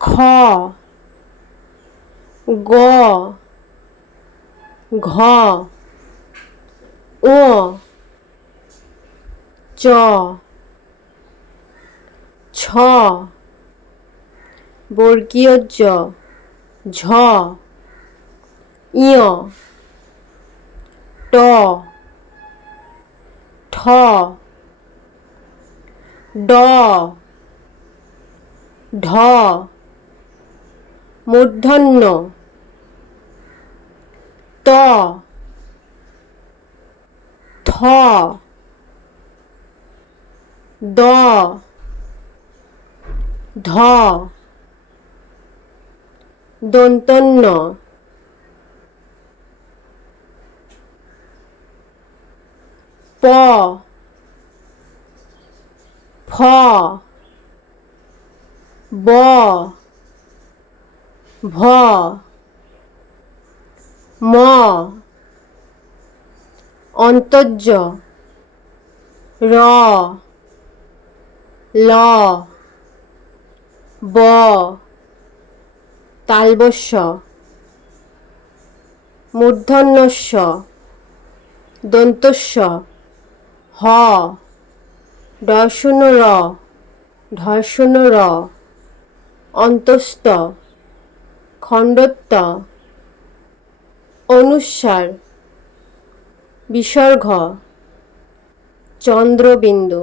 খ গ ঘ ঙ চ ছ বর্গীয় জ ঝ ঞ ট ঠ ড ঢ মূর্ধন্য ত থ দ ধ দন্তন্য প ফ ব ভ ম অন্তর্য র ল ব তালবস্য মূর্ধন্যস্য দন্তস্য হ ঢ র ঢ র অন্তস্থ খণ্ডত্ব অনুস্বার বিসর্গ চন্দ্রবিন্দু।